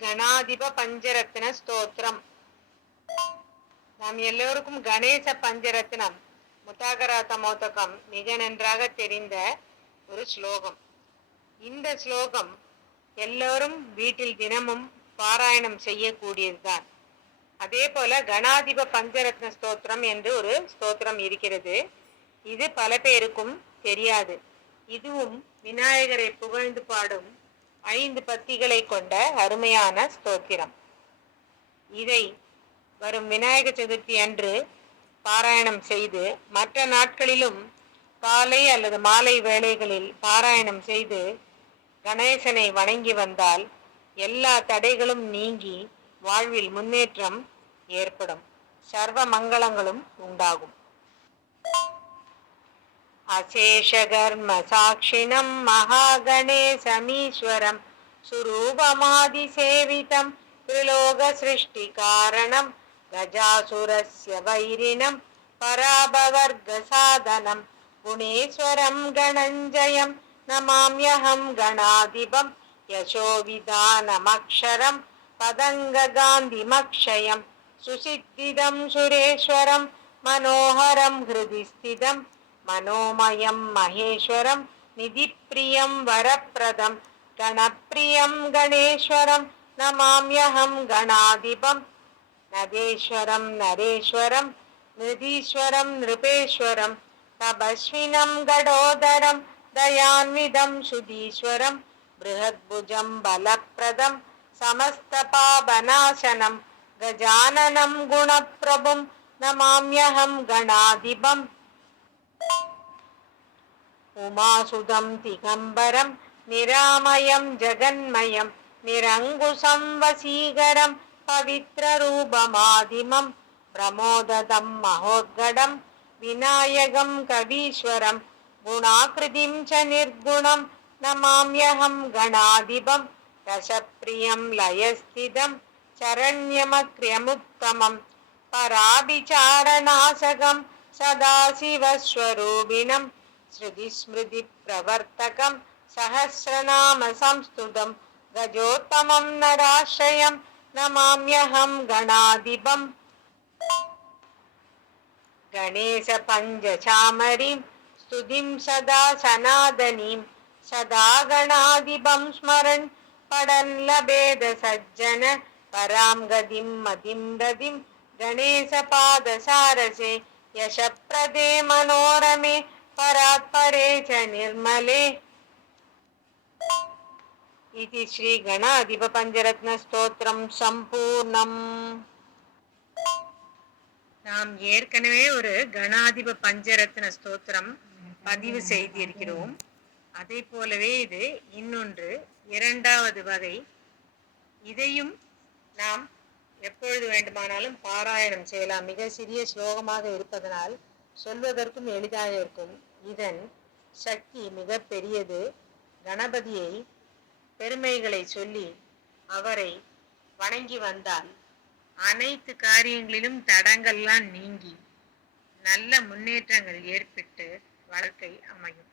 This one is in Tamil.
கணாதிப பஞ்சரத்ன ஸ்தோத்திரம் நாம் எல்லோருக்கும் கணேச பஞ்சரத்னம் முத்தாகராத்த மோதகம் மிக நன்றாக தெரிந்த ஒரு ஸ்லோகம் இந்த ஸ்லோகம் எல்லோரும் வீட்டில் தினமும் பாராயணம் செய்யக்கூடியதுதான் அதே போல கணாதிப பஞ்சரத்ன ஸ்தோத்திரம் என்று ஒரு ஸ்தோத்திரம் இருக்கிறது இது பல பேருக்கும் தெரியாது இதுவும் விநாயகரை புகழ்ந்து பாடும் ஐந்து பத்திகளை கொண்ட அருமையான ஸ்தோத்திரம். இதை வரும் விநாயக சதுர்த்தி அன்று பாராயணம் செய்து மற்ற நாட்களிலும் காலை அல்லது மாலை வேளைகளில் பாராயணம் செய்து கணேசனை வணங்கி வந்தால் எல்லா தடைகளும் நீங்கி வாழ்வில் முன்னேற்றம் ஏற்படும். சர்வ மங்களங்களும் உண்டாகும். அசேஷகர்ம சாட்சிணம் மகாகணேசமீஸ்வரம் சுரூபமாதி சேவிதம் திரிலோக சிருஷ்டி காரணம் கஜாசுரஸ்ய வைரிணம் பராபவர்க சாதனம் குணேஸ்வரம் கணஞ்சயம் நமாம்யஹம் கணாதிபம் யசோவிதானமக்ஷரம் பதங்ககாந்திமக்ஷயம் சுசித்திதம் சுரேஸ்வரம் மனோகரம் ஹிருதி ஸ்திதம் गणप्रियं गणेश्वरं नमाम्यहं गणाधिपं नगेश्वरं नरेश्वरं नृधीश्वरं नृपेश्वरं तपस्विनं गडोदरं दयान्विदं सुधीश्वरं बृहद्भुजं बलप्रदं समस्तपापनाशनं गजाननं गुणप्रभुं नमाम्यहं गणाधिपम् उमासुदं दिगम्बरम् निरामयं जगन्मयं निरङ्कुशं वसीकरं पवित्ररूपमादिमं प्रमोददं महोद्गडं विनायकं कवीश्वरं गुणाकृतिं च निर्गुणं नमाम्यहं गणाधिपं रसप्रियं लयस्थितं शरण्यमक्र्यमुत्तमं पराभिचारनाशकं सदाशिवस्वरूपिणं श्रुतिस्मृतिप्रवर्तकं सहस्रनामसंस्तुतं गजोत्तमं नराश्रयं नमाम्यहं गणाधिपम् गणेशपञ्चचामरीं स्तुतिं सदा सनातनीं सदा गणाधिपं स्मरन् पडन् लभेद सज्जन परां गतिं मतिं रतिं गणेशपादसारसे यशप्रदे मनोरमे परात्परे च निर्मले इति ஸ்தோத்திரம் சம்பூர்ணம் நாம் ஏற்கனவே ஒரு கணாதிப பஞ்சரத்ன ஸ்தோத்திரம் பதிவு செய்திருக்கிறோம். அதை போலவே இது இன்னொன்று இரண்டாவது வகை. இதையும் நாம் எப்பொழுது வேண்டுமானாலும் பாராயணம் செய்யலாம். மிக சிறிய ஸ்லோகமாக இருப்பதனால் சொல்வதற்கும் எளிதாக இருக்கும். இதன் சக்தி மிக பெரியது. கணபதியை பெருமைகளை சொல்லி அவரை வணங்கி வந்தால் அனைத்து காரியங்களிலும் தடங்கள்லாம் நீங்கி நல்ல முன்னேற்றங்கள் ஏற்பட்டு வாழ்க்கை அமையும்.